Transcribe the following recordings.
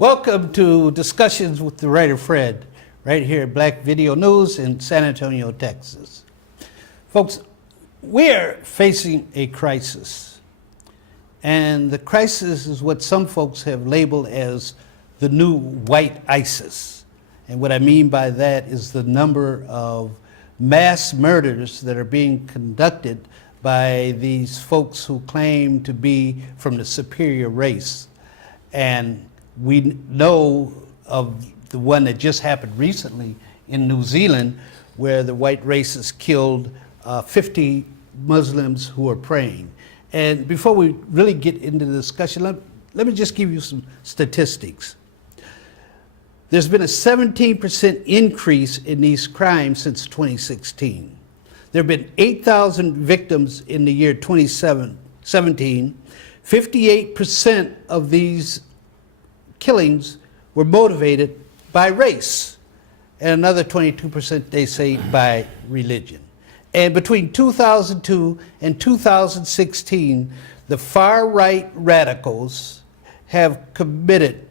Welcome to Discussions with the Writer Fred, right here at Black Video News in San Antonio, Texas. Folks, we're facing a crisis, and the crisis is what some folks have labeled as the new white ISIS. And what I mean by that is the number of mass murders that are being conducted by these folks who claim to be from the superior race. And we know of the one that just happened recently in New Zealand, where the white racists killed 50 Muslims who are praying. And before we really get into the discussion, let me just give you some statistics. There's been a 17% increase in these crimes since 2016. There have been 8,000 victims in the year 2017. 58% of these killings were motivated by race, and another 22% they say by religion. And between 2002 and 2016, the far-right radicals have committed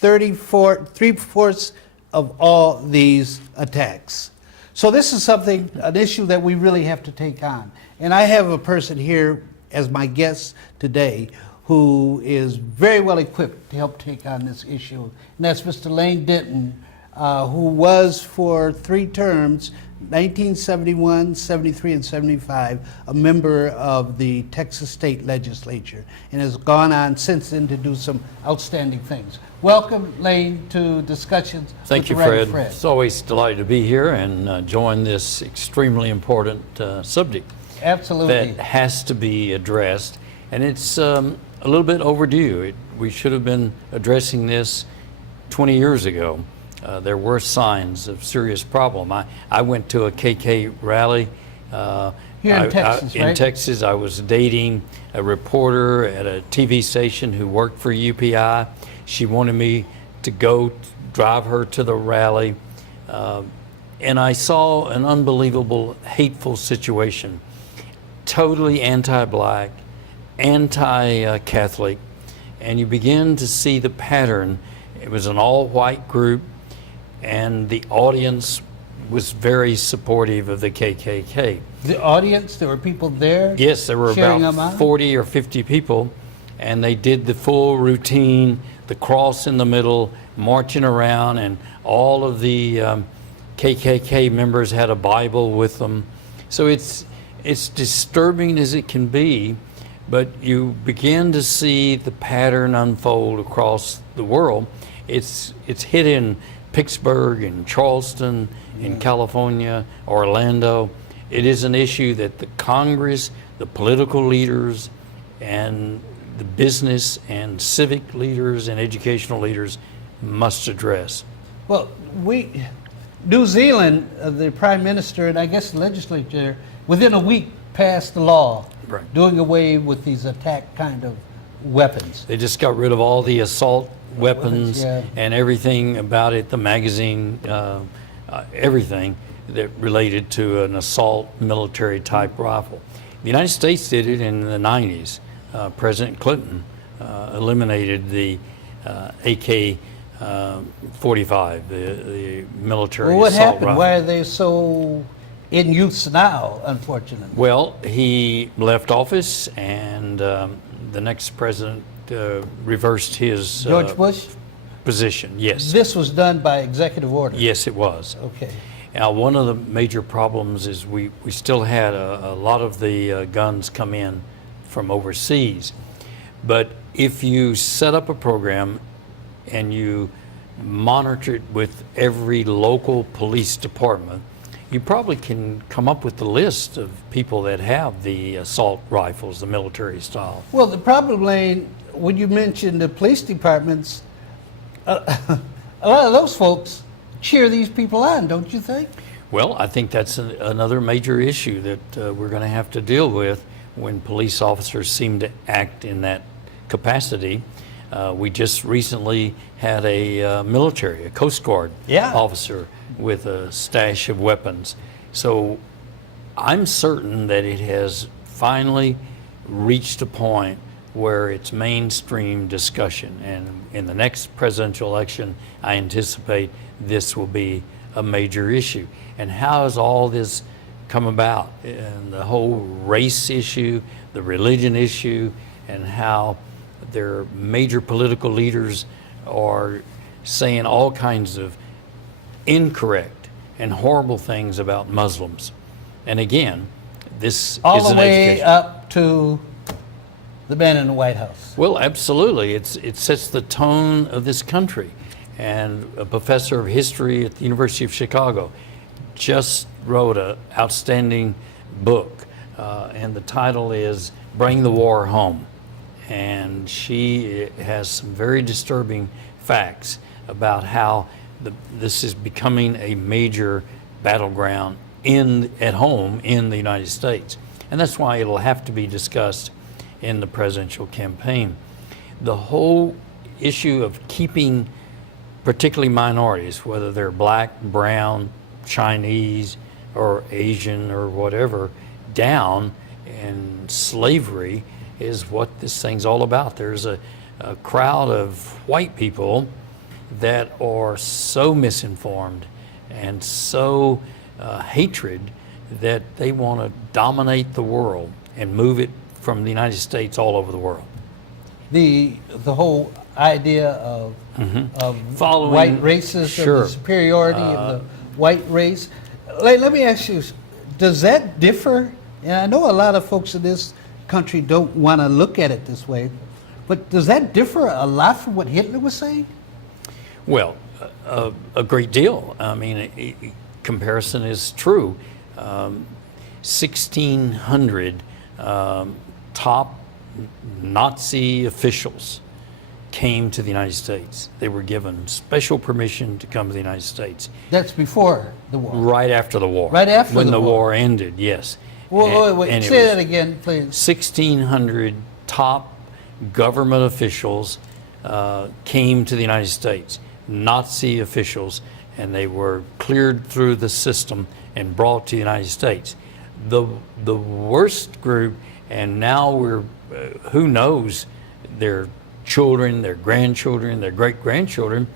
three-fourths of all these attacks. So this is an issue that we really have to take on. And I have a person here as my guest today who is very well equipped to help take on this issue. And that's Mr. Lane Denton, who was for 3 terms, 1971, 73, and 75, a member of the Texas State Legislature, and has gone on since then to do some outstanding things. Welcome, Lane, to Discussions Thank with you, the Writer Fred. It's always delighted to be here and join this extremely important subject. Absolutely. That has to be addressed, and it's a little bit overdue. We should have been addressing this 20 years ago. There were signs of serious problem. I went to a KK rally here in Texas, right? In Texas. I was dating a reporter at a TV station who worked for UPI. She wanted me to go drive her to the rally, and I saw an unbelievable, hateful situation. Totally anti-black, anti-Catholic, and you begin to see the pattern. It was an all-white group, and the audience was very supportive of the KKK. The audience, there were people there? Yes, there were about 40 or 50 people, and they did the full routine, the cross in the middle, marching around, and all of the KKK members had a Bible with them. So it's disturbing as it can be, but you begin to see the pattern unfold across the world. It's hit in Pittsburgh and Charleston, in California, Orlando. It is an issue that the Congress, the political leaders, and the business and civic leaders and educational leaders must address. Well, New Zealand, the Prime Minister and I guess the legislature, within a week passed the law doing away with these attack kind of weapons. They just got rid of all the assault weapons and everything about it, the magazine, everything that related to an assault military type rifle. The United States did it in the 90s. President Clinton eliminated the AK-45, the military what assault happened? rifle. Why are they so in use now, unfortunately? Well, he left office, and the next president reversed his George Bush position. Yes. This was done by executive order. Yes, it was. Okay. Now, one of the major problems is we still had a lot of the guns come in from overseas. But if you set up a program and you monitor it with every local police department, you probably can come up with the list of people that have the assault rifles, the military style. Well, the problem, Lane, when you mention the police departments, a lot of those folks cheer these people on, don't you think? Well, I think that's another major issue that we're going to have to deal with when police officers seem to act in that capacity. We just recently had a Coast Guard officer with a stash of weapons. So I'm certain that it has finally reached a point where it's mainstream discussion. And in the next presidential election, I anticipate this will be a major issue. And how has all this come about? And the whole race issue, the religion issue, and how their major political leaders are saying all kinds of incorrect and horrible things about Muslims. And again, this All is the an way education. up to the man in the White House. Well, absolutely. It sets the tone of this country. And a professor of history at the University of Chicago just wrote an outstanding book, and the title is Bring the War Home. And she has some very disturbing facts about how this is becoming a major battleground at home in the United States. And that's why it'll have to be discussed in the presidential campaign. The whole issue of keeping particularly minorities, whether they're black, brown, Chinese, or Asian, or whatever, down, and slavery is what this thing's all about. There's a crowd of white people that are so misinformed and so hatred that they want to dominate the world and move it from the United States all over the world. The whole idea of Following- white racism, sure. the superiority of the white race. Let me ask you, does that differ? And I know a lot of folks in this country don't want to look at it this way, but does that differ a lot from what Hitler was saying? Well, a great deal. I mean, comparison is true. 1,600 top Nazi officials came to the United States. They were given special permission to come to the United States. That's before the war. Right after the war. Right after when the the war. war ended, yes. Wait, And it say was that again, please. 1,600 top government officials came to the United States, Nazi officials, and they were cleared through the system and brought to the United States. The worst group, and now we're, who knows, their children, their grandchildren, their great-grandchildren,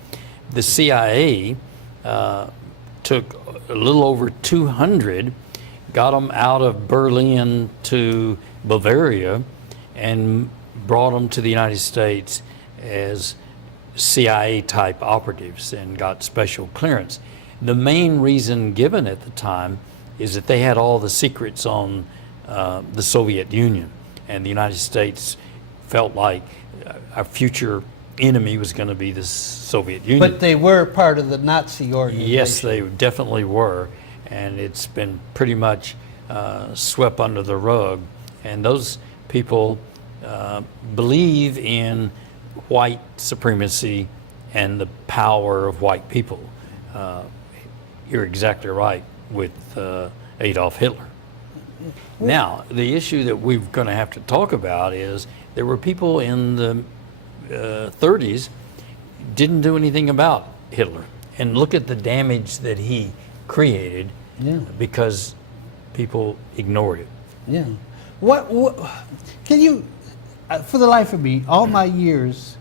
the CIA took a little over 200, got them out of Berlin to Bavaria, and brought them to the United States as CIA-type operatives and got special clearance. The main reason given at the time is that they had all the secrets on the Soviet Union, and the United States felt like our future enemy was going to be the Soviet Union. But they were part of the Nazi organization. Yes, they definitely were, and it's been pretty much swept under the rug. And those people believe in white supremacy and the power of white people. You're exactly right with Adolf Hitler. Now, the issue that we're going to have to talk about is there were people in the 30s didn't do anything about Hitler. And look at the damage that he created because people ignored it. Yeah. What can you, for the life of me, all my years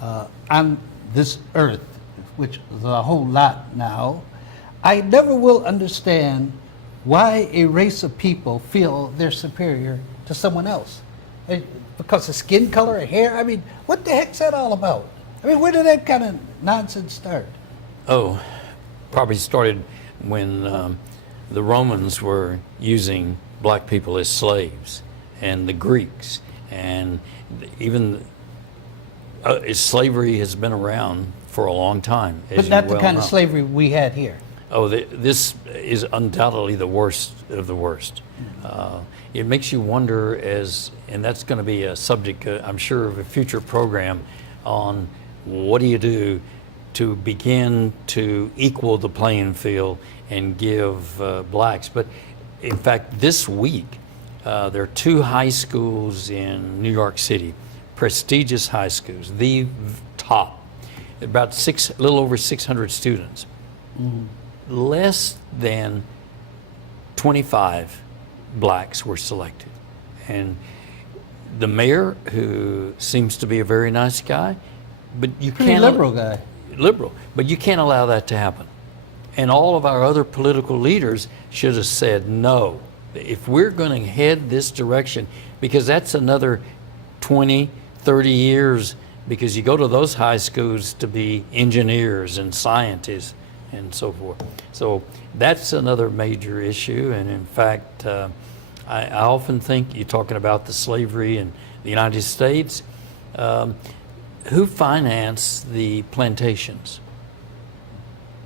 on this earth, which is a whole lot now, I never will understand why a race of people feel they're superior to someone else. Because of skin color or hair? I mean, what the heck's that all about? I mean, where did that kind of nonsense start? Oh, probably started when the Romans were using black people as slaves, and the Greeks, and even slavery has been around for a long time. But not the kind of slavery we had here. Oh, this is undoubtedly the worst of the worst. It makes you wonder, and that's going to be a subject, I'm sure, of a future program on what do you do to begin to equal the playing field and give blacks. But in fact, this week, there are 2 high schools in New York City, prestigious high schools, the top, about a little over 600 students. Less than 25 blacks were selected. And the mayor, who seems to be a very nice guy, but you Pretty can't liberal guy. liberal, but you can't allow that to happen. And all of our other political leaders should have said no. If we're going to head this direction, because that's another 20, 30 years, because you go to those high schools to be engineers and scientists and so forth. So that's another major issue. And in fact, I often think, you're talking about the slavery in the United States, who financed the plantations?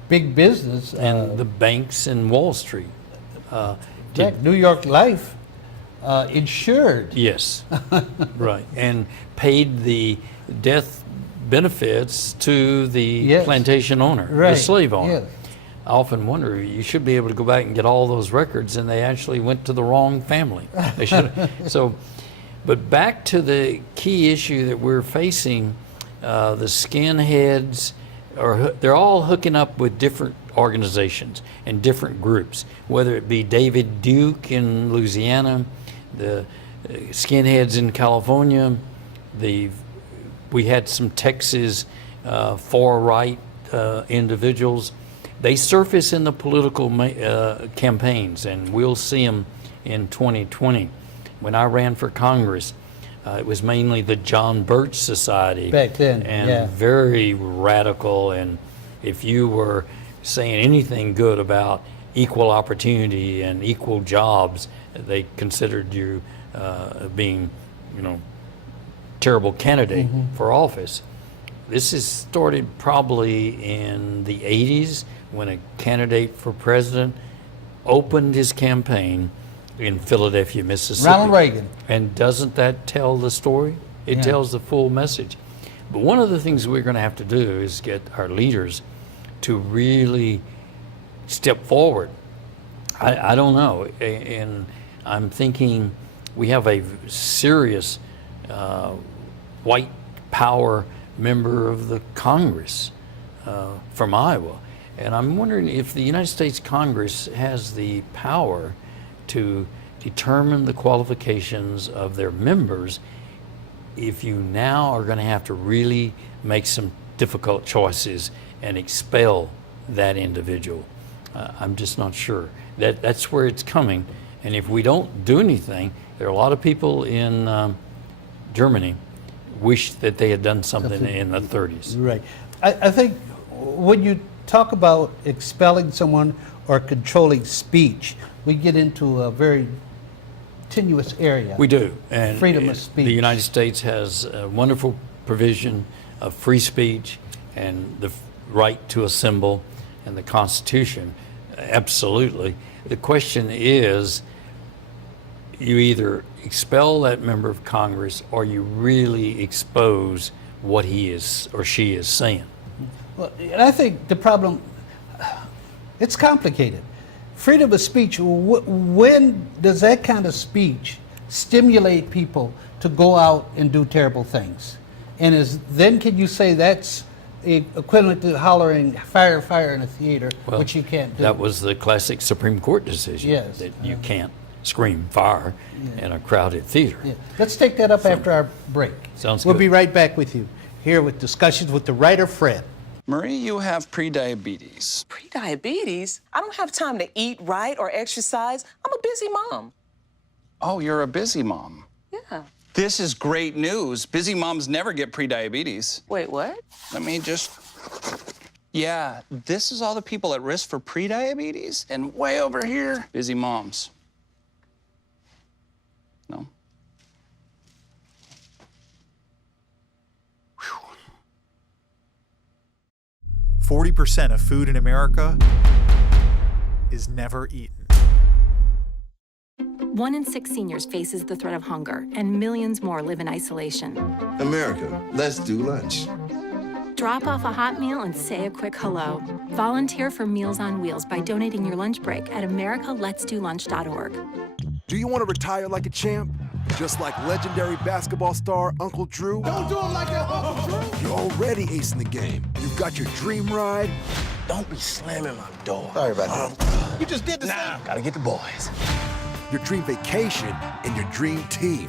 Big business. And the banks in Wall Street. New York Life insured. Yes, right, and paid the death benefits to the plantation owner, the slave owner. Yes. I often wonder, you should be able to go back and get all those records, and they actually went to the wrong family. They should. So, but back to the key issue that we're facing, the skinheads, they're all hooking up with different organizations and different groups, whether it be David Duke in Louisiana, the skinheads in California, we had some Texas far-right individuals. They surface in the political campaigns, and we'll see them in 2020. When I ran for Congress, it was mainly the John Birch Society. Back then, and very radical, and if you were saying anything good about equal opportunity and equal jobs, they considered you being, terrible candidate for office. This is started probably in the 80s when a candidate for president opened his campaign in Philadelphia, Mississippi. Ronald Reagan. And doesn't that tell the story? It tells the full message. But one of the things we're going to have to do is get our leaders to really step forward. I don't know, and I'm thinking we have a serious white power member of the Congress from Iowa, and I'm wondering if the United States Congress has the power to determine the qualifications of their members if you now are going to have to really make some difficult choices and expel that individual. I'm just not sure. That's where it's coming. And if we don't do anything, there are a lot of people in Germany wish that they had done something in the 30s. Right. I think when you talk about expelling someone or controlling speech, we get into a very tenuous area. We do. And freedom of speech. The United States has a wonderful provision of free speech and the right to assemble, and the Constitution, absolutely. The question is, you either expel that member of Congress or you really expose what he is or she is saying. Well, and I think the problem, it's complicated. Freedom of speech, when does that kind of speech stimulate people to go out and do terrible things? And then can you say that's equivalent to hollering fire, fire in a theater, which you can't do? That was the classic Supreme Court decision, that you can't scream fire in a crowded theater. Yeah. Let's take that up after our break. Sounds We'll good. be right back with you here with discussions with the writer Fred. Marie, you have prediabetes. Prediabetes? I don't have time to eat right or exercise. I'm a busy mom. Oh, you're a busy mom. Yeah. This is great news. Busy moms never get prediabetes. Wait, what? Let me just... Yeah, this is all the people at risk for prediabetes, and way over here, busy moms. No? 40% of food in America is never eaten. 1 in 6 seniors faces the threat of hunger, and millions more live in isolation. America, let's do lunch. Drop off a hot meal and say a quick hello. Volunteer for Meals on Wheels by donating your lunch break at americaletsdolunch.org. Do you want to retire like a champ? Just like legendary basketball star Uncle Drew? Don't do him like that, Uncle Drew! You're already acing the game. You've got your dream ride. Don't be slamming my door. Sorry about that. You just did the same. Gotta get the boys. Your dream vacation and your dream team.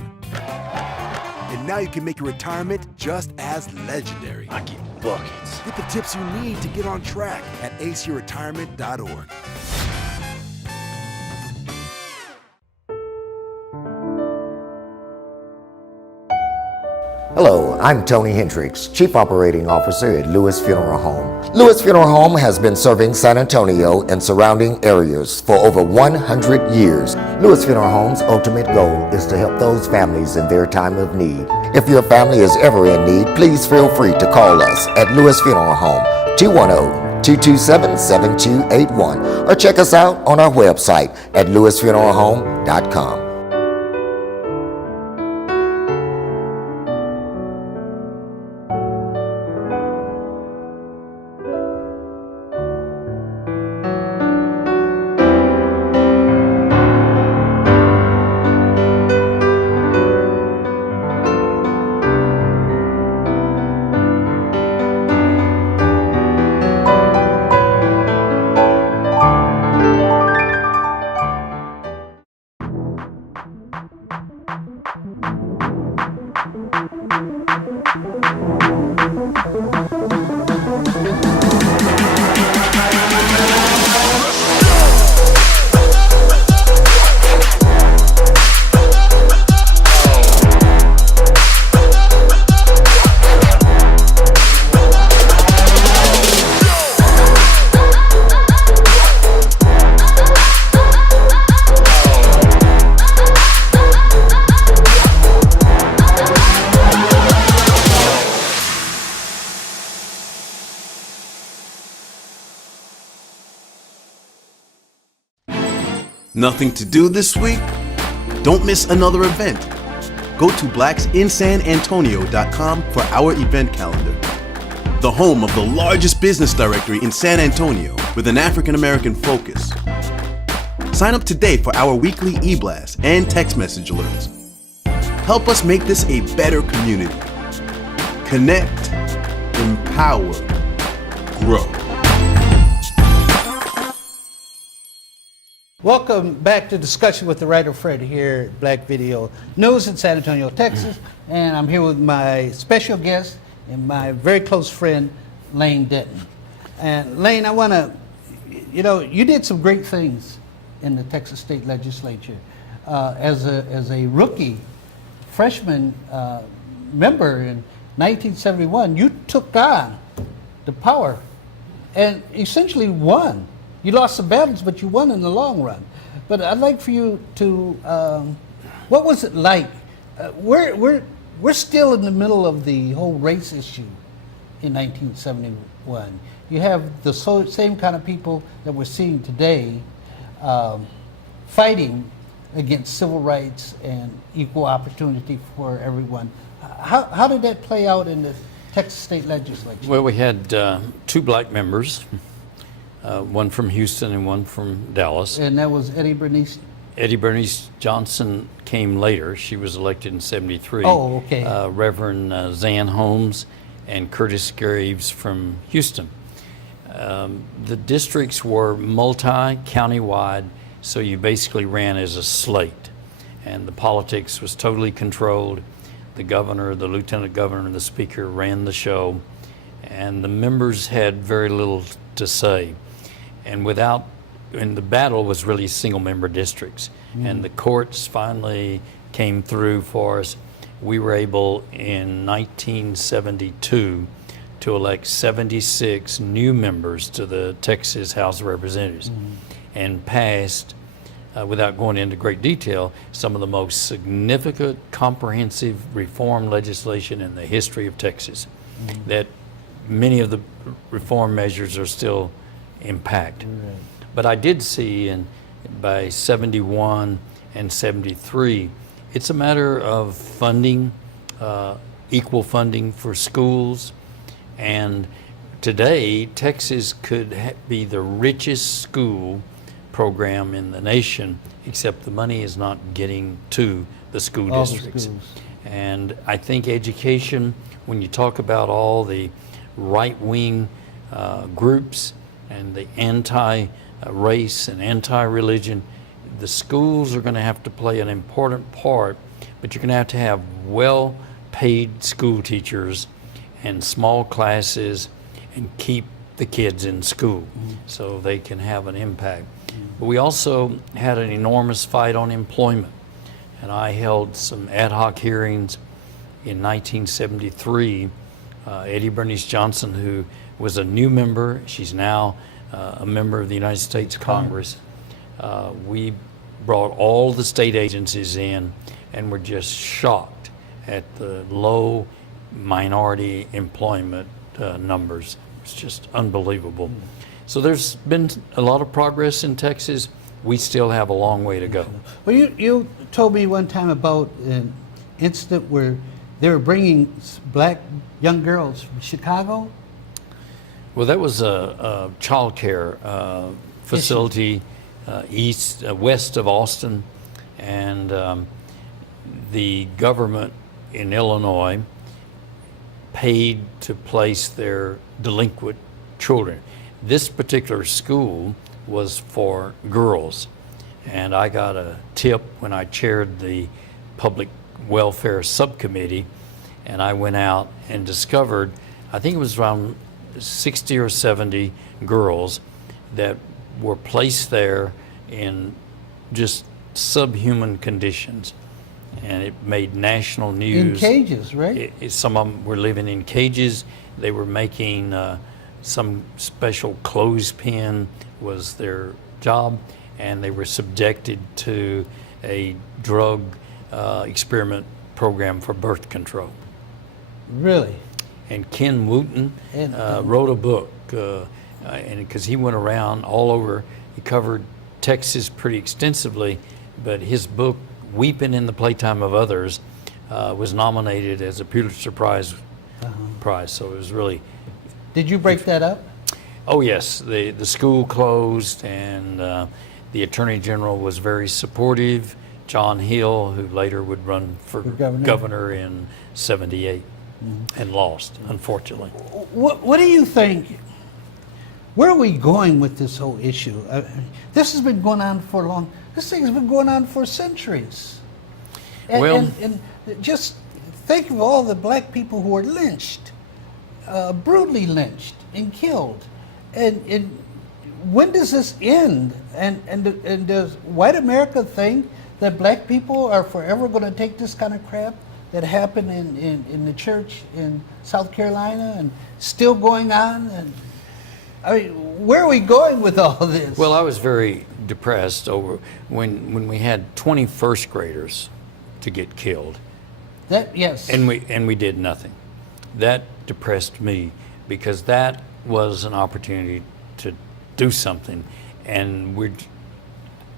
And now you can make your retirement just as legendary. I get buckets. Get the tips you need to get on track at aceyourretirement.org. Hello, I'm Tony Hendricks, Chief Operating Officer at Lewis Funeral Home. Lewis Funeral Home has been serving San Antonio and surrounding areas for over 100 years. Lewis Funeral Home's ultimate goal is to help those families in their time of need. If your family is ever in need, please feel free to call us at Lewis Funeral Home, 210-227-7281, or check us out on our website at lewisfuneralhome.com. Nothing to do this week? Don't miss another event. Go to blacksinsanantonio.com for our event calendar. The home of the largest business directory in San Antonio with an African American focus. Sign up today for our weekly e-blast and text message alerts. Help us make this a better community. Connect, empower, grow. Welcome back to Discussion with the Writer Fred here at Black Video News in San Antonio, Texas. And I'm here with my special guest and my very close friend, Lane Denton. And Lane, I want to, you did some great things in the Texas State Legislature. As a rookie, freshman member in 1971, you took on the power and essentially won. You lost some battles, but you won in the long run. But I'd like for you to, what was it like? We're still in the middle of the whole race issue in 1971. You have the same kind of people that we're seeing today fighting against civil rights and equal opportunity for everyone. How did that play out in the Texas State Legislature? Well, we had two black members. One from Houston and one from Dallas. And that was Eddie Bernice? Eddie Bernice Johnson came later. She was elected in 73. Oh, okay. Reverend Zan Holmes and Curtis Graves from Houston. The districts were multi-county-wide, so you basically ran as a slate. And the politics was totally controlled. The governor, the lieutenant governor, and the speaker ran the show. And the members had very little to say. And the battle was really single member districts. And the courts finally came through for us. We were able in 1972 to elect 76 new members to the Texas House of Representatives and passed, without going into great detail, some of the most significant comprehensive reform legislation in the history of Texas. That many of the reform measures are still impact. But I did see by 71 and 73, it's a matter of funding, equal funding for schools. And today, Texas could be the richest school program in the nation, except the money is not getting to the school districts. And I think education, when you talk about all the right-wing groups and the anti-race and anti-religion, the schools are going to have to play an important part, but you're going to have paid school teachers and small classes and keep the kids in school so they can have an impact. But we also had an enormous fight on employment. And I held some ad hoc hearings in 1973. Eddie Bernice Johnson, who was a new member, she's now a member of the United States Congress. We brought all the state agencies in and were just shocked at the low minority employment numbers. It's just unbelievable. So there's been a lot of progress in Texas. We still have a long way to go. Well, you told me one time about an incident where they were bringing black young girls from Chicago. Well, that was a child care facility west of Austin, and the government in Illinois paid to place their delinquent children. This particular school was for girls, and I got a tip when I chaired the public welfare subcommittee, and I went out and discovered, I think it was around 60 or 70 girls that were placed there in just subhuman conditions, and it made national news. In cages, right? Some of them were living in cages. They were making some special clothespin was their job, and they were subjected to a drug experiment program for birth control. Really? And Ken Wooten wrote a book, and because he went around all over, he covered Texas pretty extensively, but his book, Weeping in the Playtime of Others, was nominated as a Pulitzer Prize prize, so it was really... Did you break that up? Oh yes, the school closed, and the Attorney General was very supportive. John Hill, who later would run for governor in '78, and lost, unfortunately. What do you think? Where are we going with this whole issue? This has been going on for long. This thing has been going on for centuries. And just think of all the black people who were lynched, brutally lynched and killed. And when does this end? And does white America think that black people are forever going to take this kind of crap that happened in the church in South Carolina and still going on? And I mean, where are we going with all this? Well, I was very depressed over when we had 20 first graders to get killed. That, yes. And we did nothing. That depressed me, because that was an opportunity to do something. And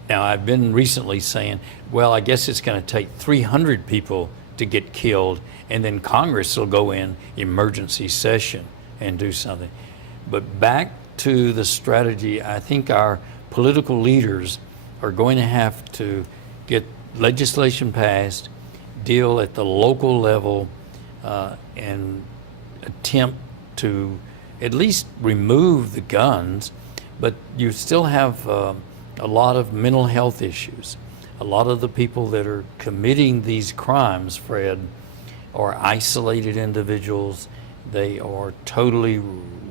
now I've been recently saying, well, I guess it's going to take 300 people to get killed, and then Congress will go in emergency session and do something. But back to the strategy, I think our political leaders are going to have to get legislation passed, deal at the local level, and attempt to at least remove the guns. But you still have a lot of mental health issues. A lot of the people that are committing these crimes, Fred, are isolated individuals. They are totally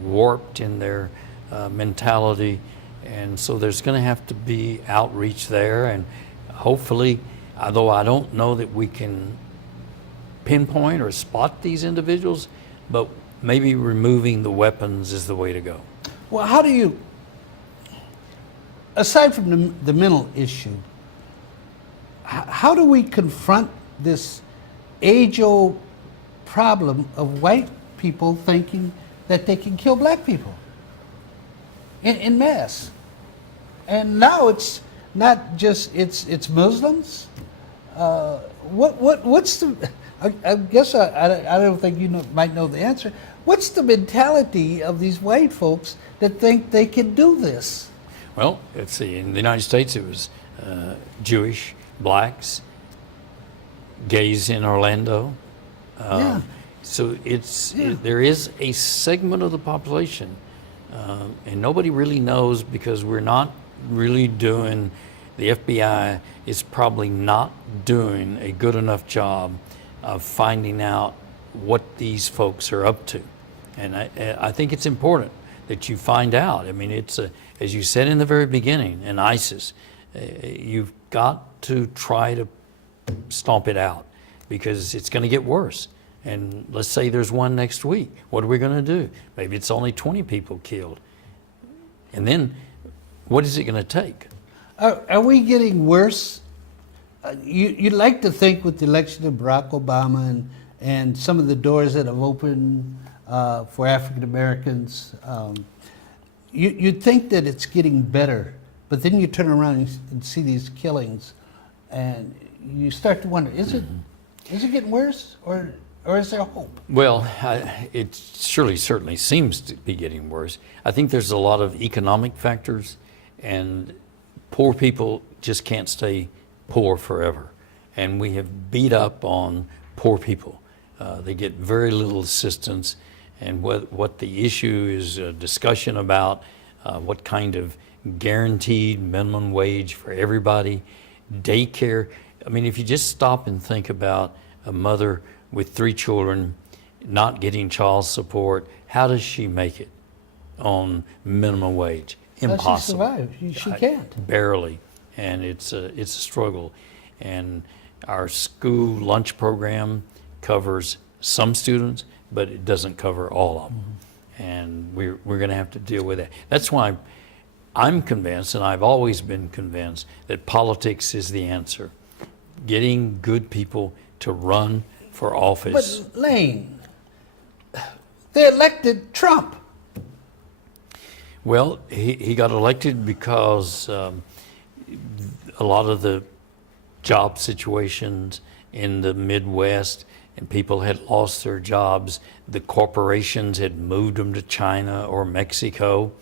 warped in their mentality, and so there's going to have to be outreach there, and hopefully, although I don't know that we can pinpoint or spot these individuals, but maybe removing the weapons is the way to go. Well, how do you, aside from the mental issue, how do we confront this age-old problem of white people thinking that they can kill black people in mass? And now it's not just it's Muslims. What's the? I guess I don't think you might know the answer. What's the mentality of these white folks that think they can do this? Well, let's see. In the United States, it was Jewish, blacks, gays in Orlando. So there is a segment of the population, and nobody really knows, because we're not really doing, the FBI is probably not doing a good enough job of finding out what these folks are up to. And I think it's important that you find out. I mean, it's, as you said in the very beginning, in ISIS, you've got to try to stomp it out because it's going to get worse. And let's say there's one next week. What are we going to do? Maybe it's only 20 people killed. And then what is it going to take? Are we getting worse? You'd like to think with the election of Barack Obama and some of the doors that have opened for African Americans, you'd think that it's getting better, but then you turn around and see these killings, and you start to wonder: is it getting worse, or is there hope? Well, it certainly seems to be getting worse. I think there's a lot of economic factors, and poor people just can't stay poor forever, and we have beat up on poor people. They get very little assistance, and what the issue is a discussion about what kind of guaranteed minimum wage for everybody, daycare. I mean, if you just stop and think about a mother with 3 children not getting child support, how does she make it on minimum wage? Impossible. How does she survive? She can't. Barely, and it's a struggle. And our school lunch program covers some students, but it doesn't cover all of them. And we're going to have to deal with that. That's why I'm convinced, and I've always been convinced, that politics is the answer. Getting good people to run for office. But Lane, they elected Trump. Well, he got elected because a lot of the job situations in the Midwest, and people had lost their jobs. The corporations had moved them to China or Mexico.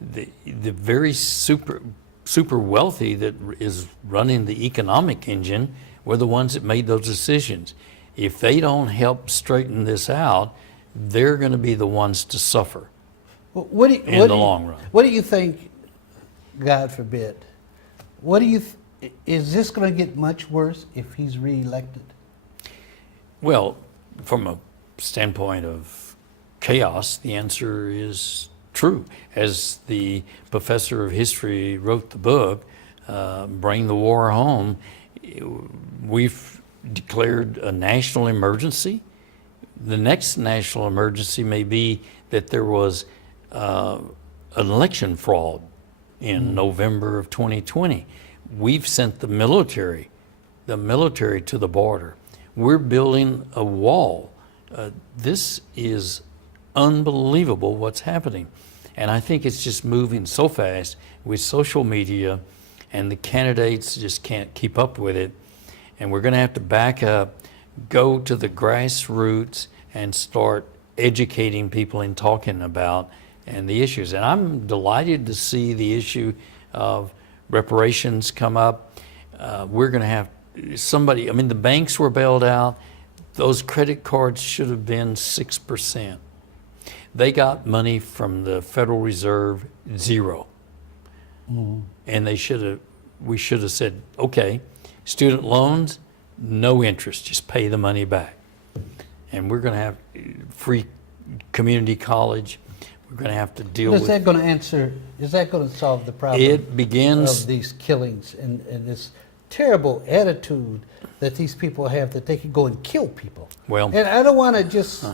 The very super wealthy that is running the economic engine were the ones that made those decisions. If they don't help straighten this out, they're going to be the ones to suffer in the long run. What do you think, God forbid, is this going to get much worse if he's reelected? Well, from a standpoint of chaos, the answer is true. As the professor of history wrote the book, Bring the War Home, we've declared a national emergency. The next national emergency may be that there was an election fraud in November of 2020. We've sent the military to the border. We're building a wall. This is unbelievable what's happening. And I think it's just moving so fast with social media, and the candidates just can't keep up with it. And we're going to have to back up, go to the grassroots, and start educating people and talking about and the issues. And I'm delighted to see the issue of reparations come up. We're going to have somebody, I mean, the banks were bailed out. Those credit cards should have been 6%. They got money from the Federal Reserve, 0. And we should have said, okay, student loans, no interest, just pay the money back. And we're going to have free community college. We're going to have to deal with. Is that going to solve the problem? It begins of these killings and this terrible attitude that these people have, that they can go and kill people. Well, and I don't want to just,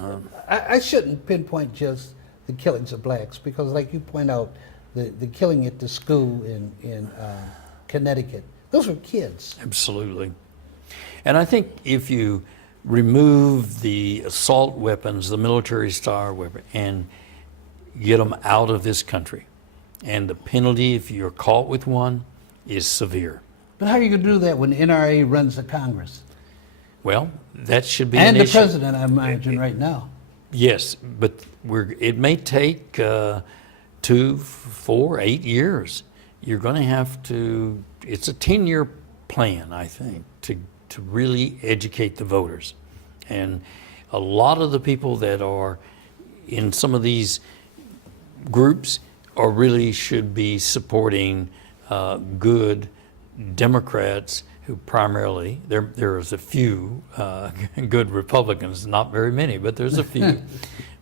I shouldn't pinpoint just the killings of blacks, because like you point out, the killing at the school in Connecticut, those were kids. Absolutely. And I think if you remove the assault weapons, the military style weapon, and get them out of this country, and the penalty if you're caught with one is severe. But how are you going to do that when the NRA runs the Congress? Well, that should be and an the issue. president, I imagine, right now. Yes, but it may take 2, 4, 8 years. You're going to have to. It's a 10-year plan, I think, to really educate the voters, and a lot of the people that are in some of these groups really should be supporting good Democrats who primarily, there's a few good Republicans, not very many, but there's a few.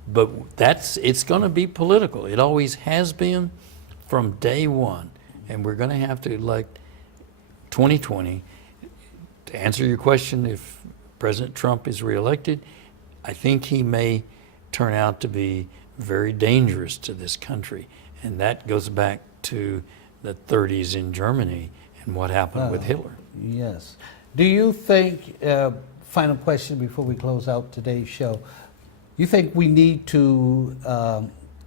But it's going to be political. It always has been from day one. And we're going to have to elect 2020. To answer your question, if President Trump is reelected, I think he may turn out to be very dangerous to this country. And that goes back to the 30s in Germany and what happened with Hitler. Yes. Do you think, final question before we close out today's show, you think we need to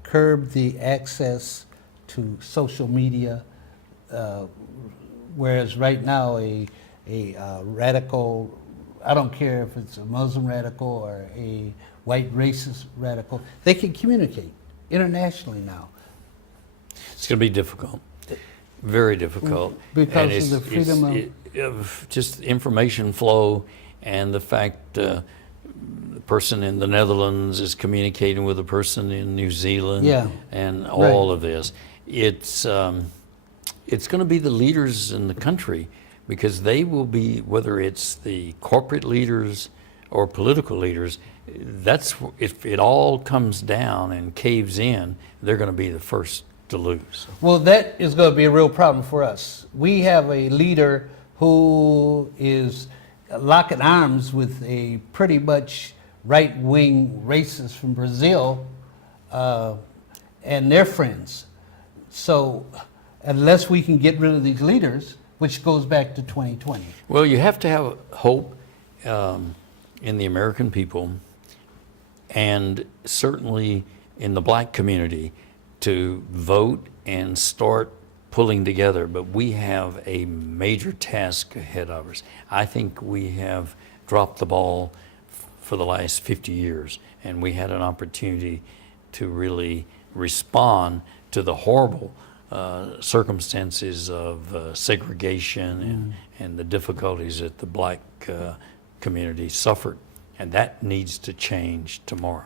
curb the access to social media? Whereas right now a radical, I don't care if it's a Muslim radical or a white racist radical, they can communicate internationally now. It's going to be difficult, very difficult. Because of the freedom of just information flow, and the fact the person in the Netherlands is communicating with a person in New Zealand, and all of this. It's going to be the leaders in the country, because they will be, whether it's the corporate leaders or political leaders, if it all comes down and caves in, they're going to be the first to lose. Well, that is going to be a real problem for us. We have a leader who is locking arms with a pretty much right-wing racist from Brazil and their friends. So unless we can get rid of these leaders, which goes back to 2020. Well, you have to have hope in the American people, and certainly in the black community, to vote and start pulling together. But we have a major task ahead of us. I think we have dropped the ball for the last 50 years, and we had an opportunity to really respond to the horrible circumstances of segregation and the difficulties that the black community suffered. And that needs to change tomorrow.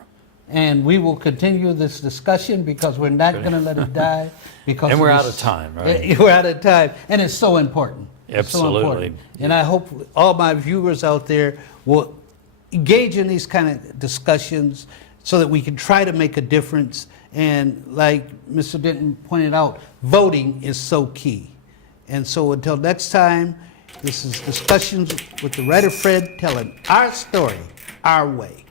And we will continue this discussion, because we're not going to let it die. Because and we're out of time, right? We're out of time. And it's so important. Absolutely. So important. And I hope all my viewers out there will engage in these kind of discussions so that we can try to make a difference. And like Mr. Denton pointed out, voting is so key. And so until next time, this is Discussions with the Writer Fred, telling our story our way.